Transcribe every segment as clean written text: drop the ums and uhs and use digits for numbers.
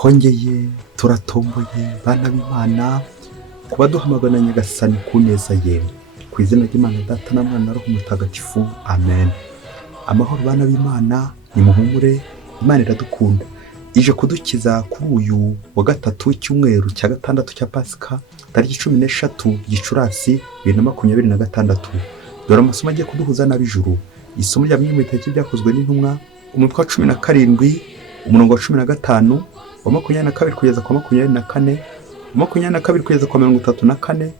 twongeye turatomboye bana b'Imana kuba duhamagara na Nyagasani ku neza ye, ku izina ry'Imana Data na Mwana na Roho Mutagatifu, amen. Amahoro bana b'Imana, nimuhumure, Imana iradukunda, ije kudukiza kuri uyu wa gatatu w'icyumweru cya gatandatu cya Pasika, tariki 13 Gicurasi 2026. Dore amasomo agiye kuduhuza n'ab'ijuru. Isomo rya bimwe mu bitabo byakozwe n'intumwa, umutwe wa 17, umurongo wa 15, wa 22 kugeza kwa 24, wa 22 kugeza kwa 34,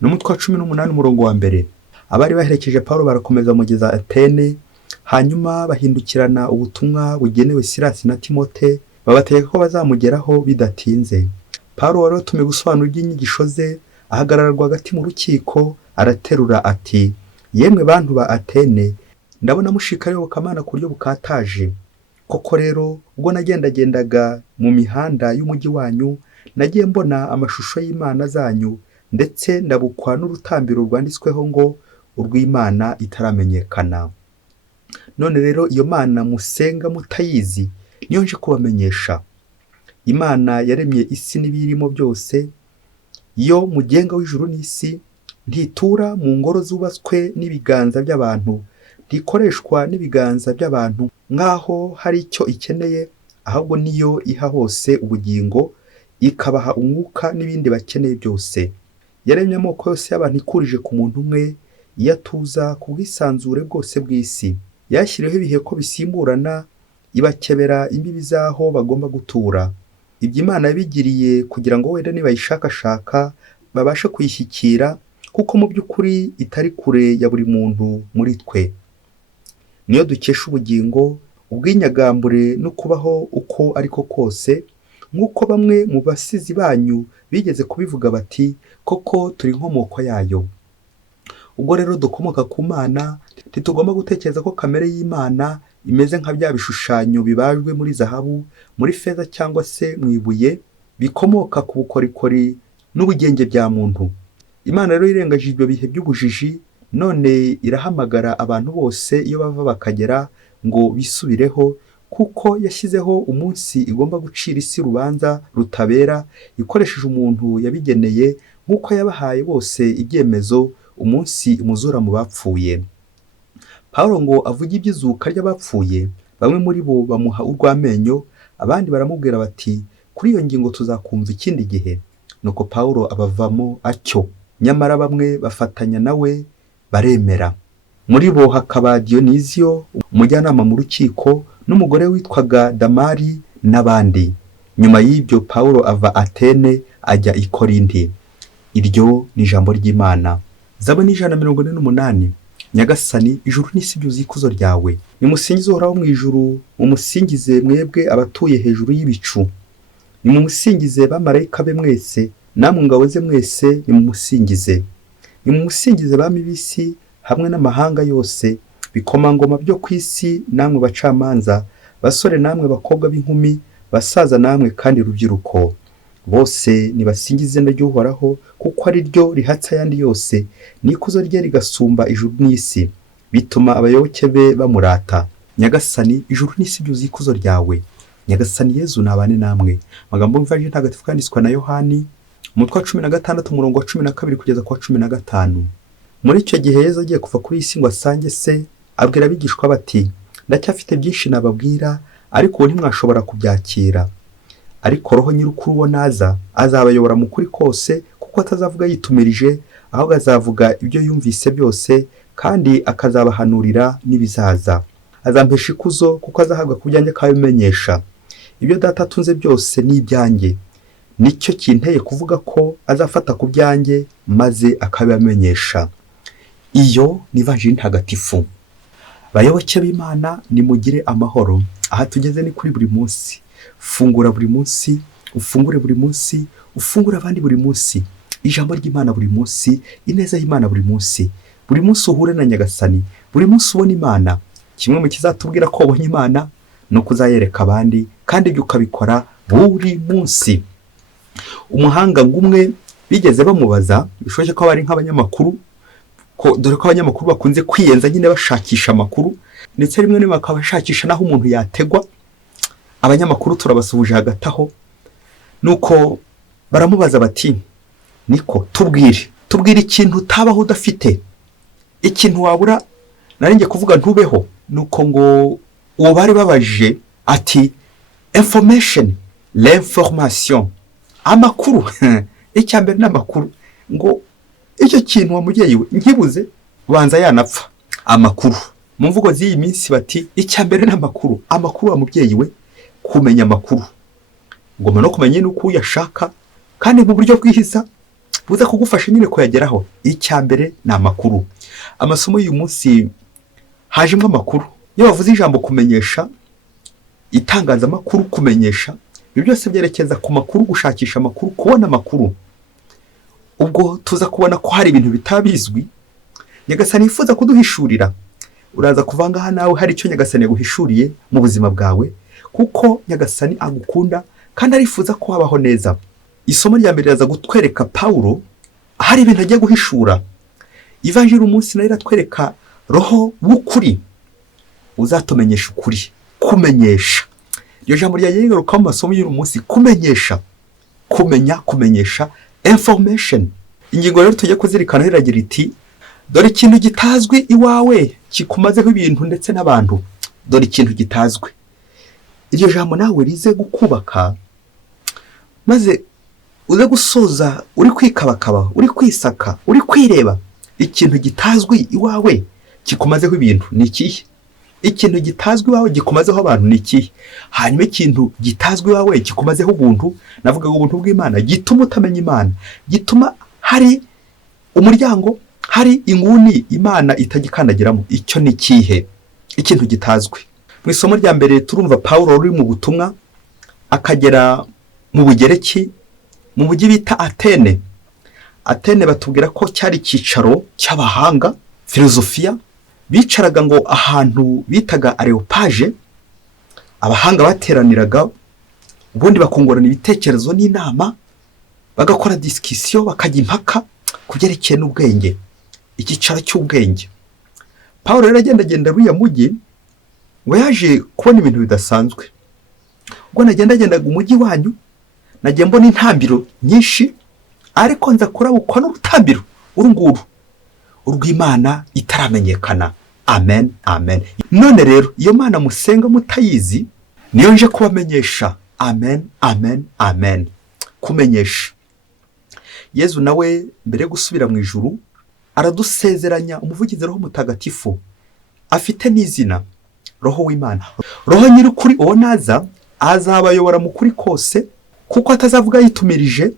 n'umutwe wa 18 umurongo wa mbere. Abari baherekeje Paulo barakomeza mugeza Atene, hanyuma bahindukirana ubutumwa bugenewe Silasi na Timote, babategeka ko bazamugeraho bidatinze. Paulo wari watumye gusobanura iby'inyigisho ze, ahagarara rwagati mu rukiko, araterura ati: "Yemwe bantu ba Atene, ndabona mushika yobokamana ku buryo bukataje. Koko rero ubwo nagendagendaga mu mihanda y'umujyi wanyu, nagiye mbona amashusho y'Imana zanyu, ndetse ndabukwa n'urutambiro rwanditsweho ngo urw'Imana itaramenyekana. None rero iyo Mana musenga mutayizi niyo nje kubamenyesha. Imana yaremye isi n'ibirimo byose, yo mugenga w'ijuru n'isi, ntitura mu ngoro zubatswe n'ibiganza by'abantu, ntikoreshwa n'ibiganza by'abantu nk'aho hari icyo ikeneye, ahubwo niyo iha hose ubugingo, ikabaha umwuka n'ibindi bakeneye byose. Yaremye amoko yose y'abantu ikurije ku muntu umwe, iyatuza ku bwisanzure bwose bw'isi. Yashyiriyeho ibihe ko bisimburana, ibakebera imbibi z'aho bagomba gutura. Ibyo Imana yabigiriye kugira ngo wenda nibayishakashaka babashe kuyishyikira, kuko mu by'ukuri itari kure ya buri muntu muri twe. Niyo dukesha ubugingo, ubwinyagambure no kubaho uko ariko kose, nk'uko bamwe mu basizi banyu bigeze kubivuga bati, koko turi inkomoko yayo. Ubwo rero dukomoka ku Mana, ntitugomba gutekereza ko kamere y'Imana imeze nka bya bishushanyo bibajwe muri zahabu, muri feza cyangwa se mu ibuye, bikomoka ku bukorikori n'ubugenge bya muntu. Imana rero irengagije ibyo bihe by'ubujiji, none irahamagara abantu bose iyo bava bakagera ngo bisubireho, kuko yashyizeho umunsi igomba gucira isi urubanza rutabera, ikoresheje umuntu yabigeneye, nk'uko yabahaye bose ibyemezo umunsi imuzura mu bapfuye. Paulo ngo avuge iby'izuka ry'abapfuye, bamwe muri bo bamuha urw'amenyo, abandi baramubwira bati, kuri iyo ngingo tuzakumva ikindi gihe. Nuko Paulo abavamo atyo, nyamara bamwe bafatanya nawe baremera. Muri bo hakaba Dionizio, umujyanama mu rukiko, n'umugore witwaga Damari n'abandi. Nyuma y'ibyo Paulo ava Atene ajya i Korinti. Iryo ni ijambo ry'Imana. Zaburi 148. Nyagasani, ijuru n'isi byuzuye ikuzo ryawe. Nimusingize Uhoraho mu ijuru, mumusingize mwebwe abatuye hejuru y'ibicu. Nimumusingize bamarayika be mwese, namwe ngabo ze mwese nimumusingize. Nimumusingize bami b'isi hamwe n'amahanga yose, bikomangoma byo ku isi, namwe bacamanza, basore namwe bakobwa b'inkumi, basaza namwe kandi rubyiruko. Bose nibasingize izina ry'Uhoraho, kuko ari ryo rihatse ayandi yose, n'ikuzo rye rigasumba ijuru n'isi, bituma abayoboke be bamurata. Nyagasani, ijuru n'isi byuzuye ikuzo ryawe. Nyagasani Yezu nabane namwe. Magambo y'Ivanjili ntagatifu yanditswe na Yohani, umutwe wa 16 umurongo wa 12 kugeza kwa 15. Muri icyo gihe Yezu agiye kuva kuri isi ngo asange se, abwira abigishwa bati, ndacyafite byinshi nababwira, ariko ubu ntimwashobora kubyakira. Ariko Roho nyir'ukuri uwo naza, azabayobora mu kuri kose, kuko atazavuga yitumirije, ahubwo azavuga ibyo yumvise byose, kandi akazabahanurira n'ibizaza. Azampesha ikuzo, kuko azahabwa ku byanjye akabimenyesha. Ibyo Data atunze byose ni ibyanjye. Nicyo kinteye kuvuga ko azafata ku byanjye maze akabibamenyesha. Iyo ni Ivanjili ntagatifu. Bayoboke b'Imana, nimugire amahoro. Aha tugeze ni kuri buri munsi. Fungura buri munsi, ufungure buri munsi, ufungure abandi buri munsi. Ijambo ry'Imana buri munsi, ineza y'Imana buri munsi. Buri munsi uhure na Nyagasani, buri munsi ubona Imana. Kimwe mu kizatubwira ko ubonye Imana ni ukuzayereka abandi, kandi ibyo ukabikora buri munsi. Umuhanga ngumwe bigeze bamubaza, bishoboke ko bari nk'abanyamakuru, dore ko abanyamakuru bakunze kwiyenza nyine bashakisha amakuru, ndetse rimwe bakabashakisha naho umuntu yategwa. Abanyamakuru turabasuhuje hagati aho, nuko baramubaza bati niko tubwire ikintu utabaho udafite, ikintu wabura narinjye kuvuga ntubeho. nuko ngo uwo bari babajije ati l'information, amakuru. icya mbere n'amakuru, ngo icyo kintu wa mubyeyi we nkibuze banza yanapfa. amakuru mu mvugo z'iyi minsi bati icya mbere n'amakuru, amakuru wa mubyeyi we, kumenya amakuru, ngoma no kumenya nuko uyashaka kandi mu buryo bwihisa buza kugufasha nyine kuyageraho. icya mbere ni amakuru. amasomo y'uyu munsi hajemo amakuru. iyo bavuze ijambo kumenyesha, itangazamakuru, kumenyesha, ibyo byose byerekeza ku makuru, gushakisha amakuru, kubona amakuru. ubwo tuza kubona ko hari ibintu bitabizwi Nyagasani yifuza kuduhishurira. uraza kuvanga hano nawe hari icyo Nyagasani yaguhishuriye mu buzima bwawe, kuko Nyagasani agukunda kandi arifuza ko wabaho neza. isomo rya mbere riraza gutwereka Pawulo hari ibintu agiye guhishura. Ivanjiri umunsi nayo iratwereka roho w'ukuri uzatumenyesha ukuri. kumenyesha, iryo jambo ryagigaruka mu masomo y'uyu munsi. kumenyesha, kumenyesha, information. ingingo rero tujye kuzirikana iragira iti dore ikintu gitazwi iwawe kikumazeho ibintu ndetse n'abantu. dore ikintu gitazwi. iryo jambo nawe rize gukubaka, maze uze gusoza uri kwikabakaba, uri kwisaka, uri kwireba. ikintu gitazwi iwawe kikumazeho ibintu ni ikihe? ikintu gitazwi iwawe gikumazeho abantu ni ikihe? hanyuma ikintu gitazwi iwawe gikumazeho ubuntu, navuga ngo ubuntu bw'Imana, gituma utamenya Imana, gituma hari umuryango, hari inguni Imana itagikandagiramo. icyo ni ikihe? ikintu gitazwi. mu isomo rya mbere turumva Pawulo uri mu butumwa akagera mu Bugereki, mu mujyi bita Atene. batubwira ko cyari icyicaro cy'abahanga, filozofiya. bicaraga ngo ahantu bitaga Areopage, abahanga bateraniraga, ubundi bakungurana ibitekerezo n'inama, bagakora discussion, bakajya impaka ku byerekeye n'ubwenge, icyicaro cy'ubwenge. Pawulo rero agenda ruya mujyi, ngo yaje kubona ibintu bidasanzwe. ubwo nagendaga umujyi wanyu, nagiye mbona intambiro nyinshi, ariko nza kurabukwa n'urutambiro urunguru urw'Imana itaramenyekana. amen, amen. none rero iyo Mana musenga mutayizi niyo nje kubamenyesha. amen, amen, amen. kumenyesha. Yezu nawe mbere gusubira mu ijuru aradusezeranya umuvugizi Roho Mutagatifu, afite n'izina Roho w'Imana. Roho nyir'ukuri uwo naza azabayobora mu kuri kose, kuko atazavuga yitumirije,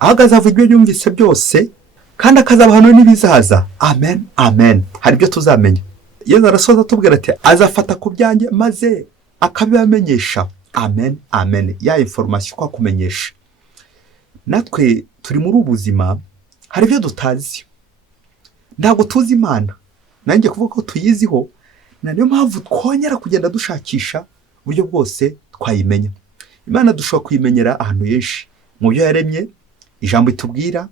ahubwo azavuga ibyo yumvise byose, kandi akazabahanura n'ibizaza. amen, amen. hari ibyo tuzamenya. Yezu arasoza atubwira ati azafata ku byanjye maze akabibamenyesha. amen, amen. ya information kwa kumenyesha. natwe turi muri ubuzima, hari ibyo dutazi, ntabwo tuzi Imana. nanjye kuvuga ko tuyiziho, niyo mpamvu twongera kugenda dushakisha uburyo bwose twayimenya. Imana dushobora kuyimenyera ahantu henshi, mu byo yaremye, ijambo itubwira,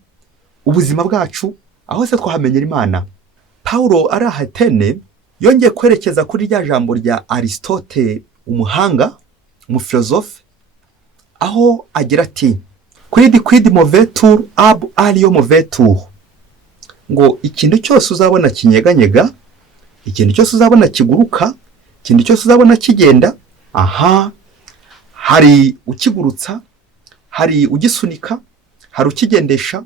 ubuzima bwacu, aho se twahamenyera Imana. Pawulo ari Atene yongeye kwerekeza kuri rya jambo rya Aristote, umuhanga, umufilozofe, aho agira ati quid movetur ab alio movetur, ngo ikintu cyose uzabona kinyeganyega, ikintu cyose uzabona kiguruka, ikintu cyose uzabona kigenda, hari ukigurutsa, hari ugisunika, hari ukigendesha,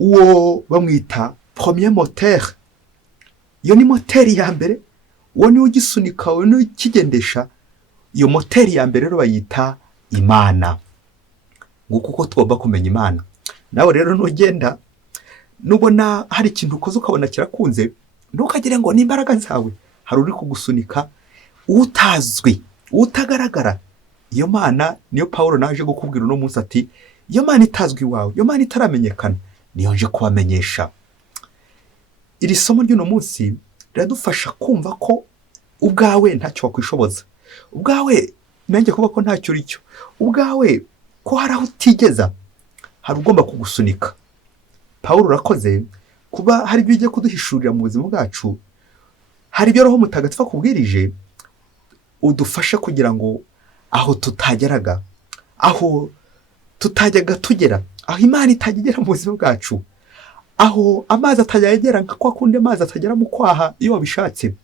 uwo bamwita premier moteur. iyo ni moteri ya mbere, uwo ni ugisunika, uwo ni ukigendesha. iyo moteri ya mbere rero bayita Imana. ngo kuko tugomba kumenya Imana. nawe rero nugenda nubona hari ikintu ukoze ukabona kirakunze, ntukagire ngo ni imbaraga zawe, hari uri kugusunika utazwi, utagaragara. iyo Mana niyo Pawulo naje gukubwira uno munsi ati iyo Mana itazwi iwawe, iyo Mana itaramenyekana, niyo nje kubamenyesha. iri somo ry'uno munsi riradufasha kumva ko ubwawe ntacyo wakwishoboza, ubwawe nanjye kuba ko ntacyo uri cyo, ubwawe ko hari aho utigeza, hari ugomba kugusunika. Pawulo urakoze kuba hari ibyo ugiye kuduhishurira mu buzima bwacu, hari ibyo Roho Mutagatifu akubwirije, udufashe kugira ngo aho tutageraga, aho tutajyaga tugera, aho Imana itajya igera mu buzima bwacu, aho amazi atajya yegera nka kwa kundi amazi atagera mu kwaha iyo wabishatse.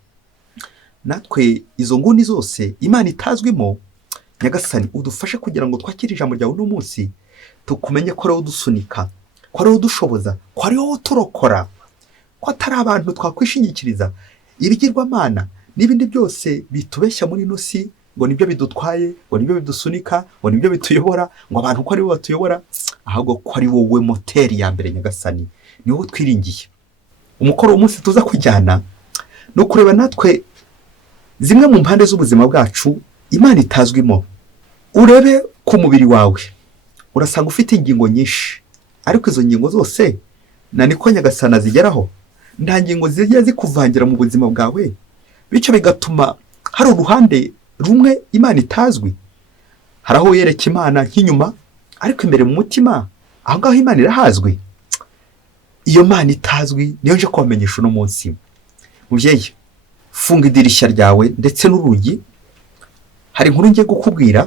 Natwe izo nguni zose Imana itazwimo, Nyagasani udufashe kugira ngo twakire ijambo ryawe uno munsi, tukumenye ko ari wowe udusunika, ko ari wowe udushoboza, ko ari wowe uturokora, ko atari abantu twakwishingikiriza, ibigirwamana n'ibindi byose bitubeshya muri ino si ngo nibyo bidutwaye, ngo nibyo bidusunika, ngo nibyo bituyobora, ngo abantu ko ari bo batuyobora, ahubwo ko ari wowe moteri ya mbere Nyagasani, ni wowe twiringiye. Umukoro w'umunsi tuza kujyana ni ukureba natwe zimwe mu mpande z'ubuzima bwacu Imana itazwimo. Urebe ku mubiri wawe, urasanga ufite ingingo nyinshi, ariko izo ngingo zose niko Nyagasani azigeraho. Nta ngingo zijya zikuvangira mu buzima bwawe, bityo bigatuma hari uruhande rumwe Imana itazwi. Hari aho yereka Imana nk'inyuma, ariko imbere mu mutima aho ngaho Imana irahazwi. Iyo Mana itazwi niyo nje kubamenyesha uno munsi. Mubyeyi, funga idirishya ryawe ndetse n'urugi, hari inkuru ngiye gukubwira,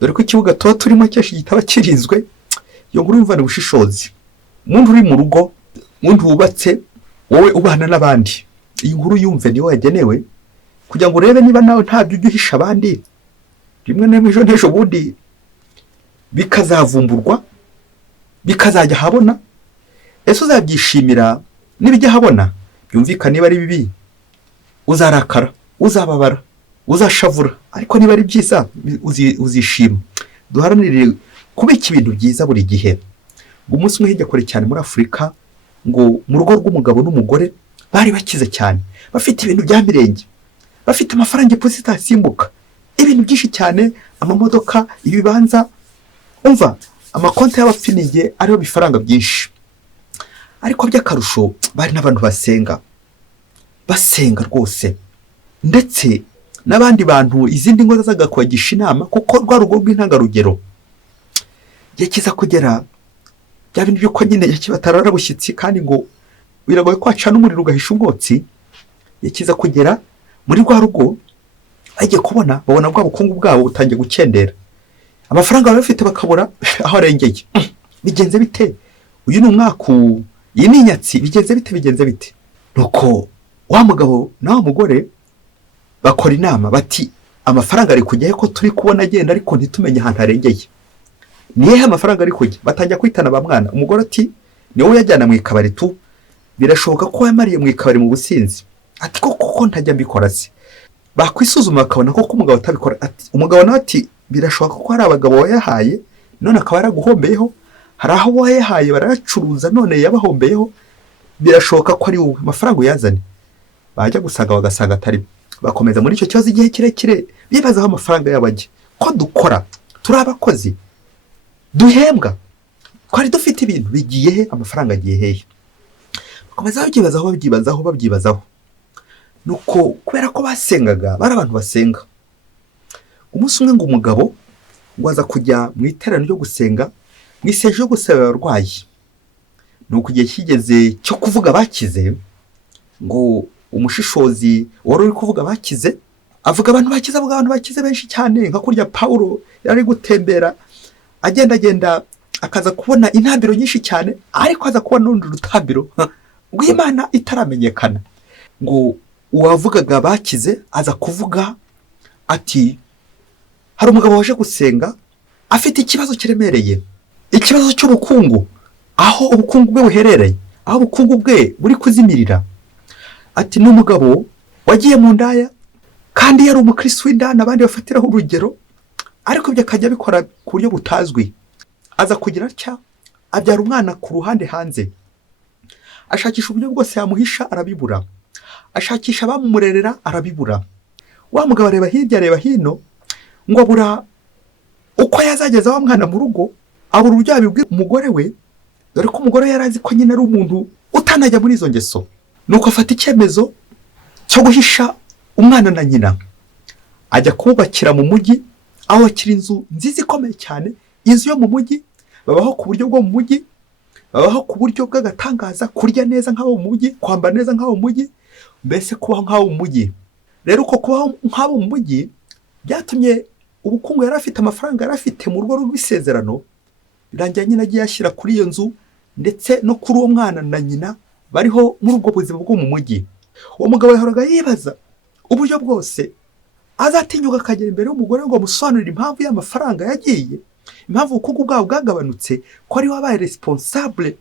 dore ko ikibuga tuba turimo cyinshi kitaba kirinzwe. Iyo nkuru yumva ni ubushishozi. Umuntu uri mu rugo, umuntu wubatse, wowe ubana n'abandi, iyi nkuru yumve niyo yagenewe, kugira ngo urebe niba nawe ntabyo ujya uhisha abandi, rimwe na rimwe ejo n'ejo bundi bikazavumburwa, bikazajya habona. Ese uzabyishimira n'ibijya habona? Byumvikana niba ari bibi uzarakara, uzababara, uzashavura, ariko niba ari byiza uzishima. Duharanire kubika ibintu byiza buri gihe. Umunsi umwe hirya kure cyane muri Afurika, ngo mu rugo rw'umugabo n'umugore bari bakize cyane, bafite ibintu bya mirenge, bafite amafaranga ipusi itasimbuka, ibintu byinshi cyane, amamodoka, ibibanza, umva amakonti y'abapfiniye ariho bifaranga byinshi. Ariko by'akarusho bari n'abantu basenga rwose, ndetse n'abandi bantu izindi ngo zazaga kubagisha inama, kuko rwa rugo rw'intangarugero yakiza kugera bya bintu by'uko nyine yakibatarara bushyitsi, kandi ngo biragoye kwacana umuriro ugahisha umwotsi. Yakiza kugera muri rwa rugo, bagiye kubona babona bwa bukungu bwabo butangiye gukendera, amafaranga baba bafite bakabura aho arengeye. Bigenze bite? Uyu ni umwaku, iyi ni inyatsi, bigenze bite? Nuko wa mugabo na wa mugore bakora inama bati, amafaranga ari kujya ko turi kubona agenda ariko ntitumenye ahantu arengeye. Nihe amafaranga ari kujya? Batangira kwitana ba mwana. Umugore ati, ni wowe yajyana mu ikabari tu, birashoboka ko yamariye mu ikabari mu businzi. Ati koko ntajya mbikora se. Bakwisuzuma bakabona ko umugabo atabikora. Ati umugabo nawe ati, birashoboka ko hari abagabo wayahaye none akaba yaraguhombeyeho, hari aho wayahaye barayacuruza none yabahombeyeho, birashoboka ko ari wowe, amafaranga uyazane. Bajya gusanga bagasanga atari. Bakomeza muri icyo kibazo igihe kirekire, bibaza aho amafaranga yabajye. Ko dukora, turi abakozi, duhembwa, twari dufite ibintu bigiye he, amafaranga agiye hehe? Bakomeza babyibazaho. Nuko kubera ko basengaga, bari abantu basenga, umunsi umwe ngo umugabo ngo aza kujya mu iterano ryo gusenga, mu isengesho ryo gusaba abarwayi. Nuko igihe kigeze cyo kuvuga bakize, ngo umushishozi wari uri kuvuga bakize, avuga abantu bakize benshi cyane, nka kurya Pawulo yari gutembera agenda akaza kubona intambiro nyinshi cyane, ariko aza kubona n'urundi rutambiro rw'Imana itaramenyekana. Ngo uwavugaga bakize aza kuvuga ati, hari umugabo waje gusenga afite ikibazo kiremereye, ikibazo cy'ubukungu, aho ubukungu bwe buherereye, aho ubukungu bwe buri kuzimirira. Ati ni umugabo wagiye mu ndaya, kandi yari umukristo w'indani abandi bafatiraho urugero, ariko ibyo akajya bikora ku buryo butazwi. Aza kugira atya, abyara umwana ku ruhande hanze, ashakisha uburyo bwose yamuhisha arabibura, ashakisha abamumurerera arabibura. Wa mugabo areba hirya areba hino, ngo abura uko yazageza wa mwana mu rugo, abura uburyo yabibwira umugore we, dore ko umugore yari azi ko nyine ari umuntu utanajya muri izo ngeso. Nuko afata icyemezo cyo guhisha umwana na nyina, ajya kubakira mu mujyi, aho akira inzu nziza ikomeye cyane, inzu yo mu mujyi, babaho ku buryo bwo mu mujyi, babaho ku buryo bw'agatangaza, kurya neza nk'abo mu mujyi, kwambara neza nk'abo mu mujyi, mbese kubaho nk'abo mu mujyi. Rero uko kubaho nk'abo mu mujyi byatumye ubukungu yari afite, amafaranga yari afite mu rugo rw'isezerano birangira nyine agiye ashyira kuri iyo nzu ndetse no kuri uwo mwana na nyina bariho muri ubwo buzima bwo mu mujyi. Uwo mugabo yahoraga yibaza uburyo bwose azatinyuka akagera imbere y'umugore ngo amusobanurire impamvu y'amafaranga yagiye, impamvu ubukungu bwabo bwagabanutse, ko ari we wabaye responsable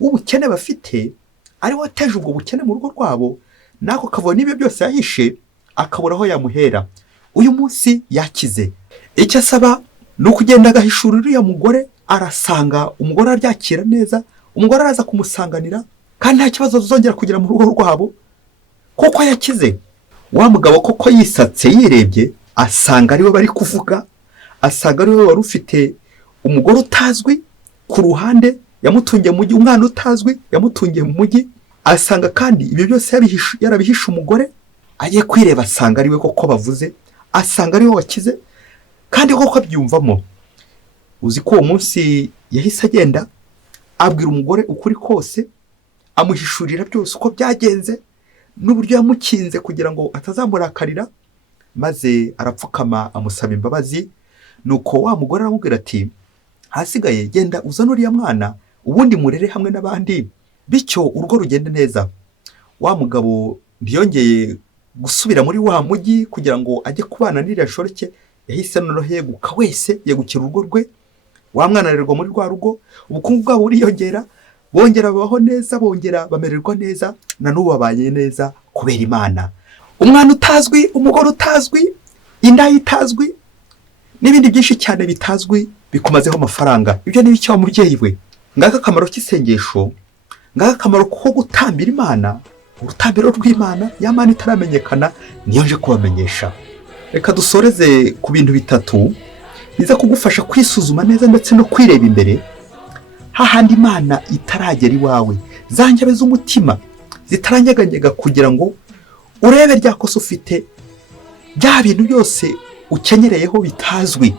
w'ubukene bafite, ari we wateje ubwo bukene mu rugo rwabo, nako kabona ibyo byose yahishe akabura aho yamuhera. Uyu munsi yakize, icyo asaba ni ukugenda agahishura uriya mugore, arasanga umugore aryakira neza, umugore araza kumusanganira kandi nta kibazo zongera kugira mu rugo rwabo kuko yakize. Wa mugabo koko yisatse yirebye asanga ari we bari kuvuga, asanga ari we wari ufite umugore utazwi ku ruhande yamutungiye mu mujyi, umwana utazwi yamutungiye mu mujyi, asanga kandi ibyo byose yarabihishe umugore. Agiye kwireba asanga ari we koko bavuze, asanga ari we wakize kandi koko abyumvamo. Uzi ko uwo munsi yahise agenda abwira umugore ukuri kose, amuhishurira byose uko byagenze n'uburyo yamukinze kugira ngo atazamurakarira, maze arapfukama amusaba imbabazi. Nuko wa mugore aramubwira ati hasigaye genda uzane uriya mwana ubundi murere hamwe n'abandi, bityo urugo rugende neza. Wa mugabo ntiyongeye gusubira muri wa mujyi kugira ngo ajye kubana n'iriya shoreke, yahise noneho yeguka wese yegukira urugo rwe. Wa mwana arerwa muri rwa rugo, ubukungu bwabo buriyongera, bongera babaho neza, bongera bamererwa neza, na n'ubu babaye neza kubera Imana. Umwana utazwi, umugore utazwi, inda itazwi n'ibindi byinshi cyane bitazwi bikumazeho amafaranga. Ibyo ni bicyo mubyeyi we. Ngaka akamaro k'isengesho, ngaka akamaro ko gutambira Imana, urutambiro rw'Imana, ya Mana itaramenyekana niyo nje kubamenyesha. Reka dusoreze ku bintu bitatu biza kugufasha kwisuzuma neza ndetse no kwireba imbere, hahandi Imana itaragera iwawe, za njyabe z'umutima zitaranyeganyega kugira ngo urebe rya kosa ufite, bya bintu byose ukenyereyeho bitazwi.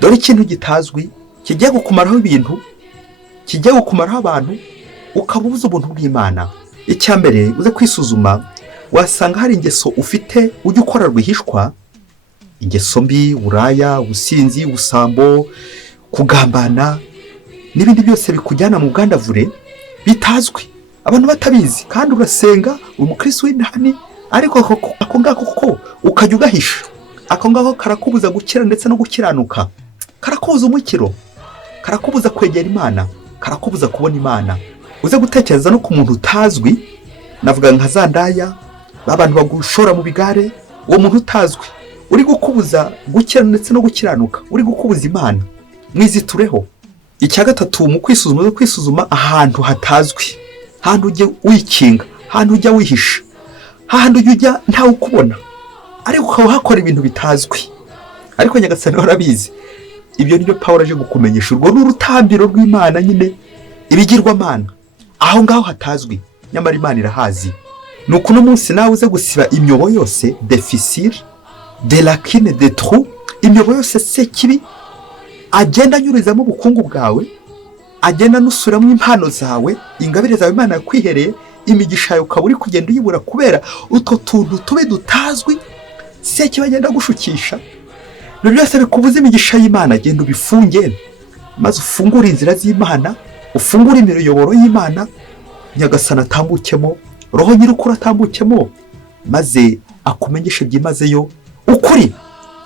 Dore ikintu gitazwi kigiye gukumaraho ibintu, kigiye gukumaraho abantu, ukabuza ubuntu bw'Imana. Icya mbere uze kwisuzuma, wasanga hari ingeso ufite ujya ukora rwihishwa, ingeso mbi, uburaya, ubusinzi, ubusambo, kugambana n'ibindi byose bikujyana mu bwandavure bitazwi, abantu batabizi, kandi urasenga uri umukristo w'indani, ariko ako ngako koko ukajya ugahisha. Ako ngako karakubuza gukira ndetse no gukiranuka, karakubuza umukiro, karakubuza kwegera Imana, karakubuza kubona Imana. Uze gutekereza no ku muntu utazwi, navuga nka za ndaya, abantu bagushora mu bigare, uwo muntu utazwi uri gukubuza gukira ndetse no gukiranuka, uri gukubuza Imana. Mwizitureho. Icya gatatu mu kwisuzuma, no kwisuzuma ahantu hatazwi, ahantu ujye wikinga, ahantu ujya wihisha, ahantu ujya ntawe ukubona, ariko ukaba hakora ibintu bitazwi, ariko Nyagasani warabizi. Ibyo nibyo Pawulo aje gukumenyesha. Urwo ni urutambiro rw'Imana nyine, ibigirwamana aho ngaho hatazwi, nyamara Imana irahazi. Nuko uno munsi nawe uze gusiba imyobo yose, de fissure, de lacune, de trou, imyobo yose se kibi agenda anyurizamo ubukungu bwawe, agenda nusuramo impano zawe, ingabire zawe Imana yakwihereye, imigisha yawe ukaba uri kugenda uyibura kubera utwo tuntu tube dutazwi, se kiba agenda gushukisha. Ibyo byose bikubuza imigisha y'Imana, agenda ubifunge, maze ufungure inzira z'Imana, ufungure imiyoboro y'Imana, Nyagasani atambukemo, Roho nyir'ukuri atambukemo, maze akumenyeshe byimazeyo ukuri.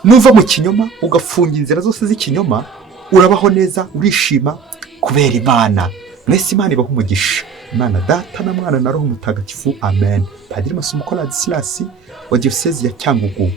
Nuva mu kinyoma ugafunga inzira zose z'ikinyoma, urabaho neza, urishima kubera Imana. Mwese Imana ibaha umugisha. Imana Data na Mwana na Roho Mutagatifu. Amen. Padiri Masomo Ladislas wa Diocese ya Cyangugu.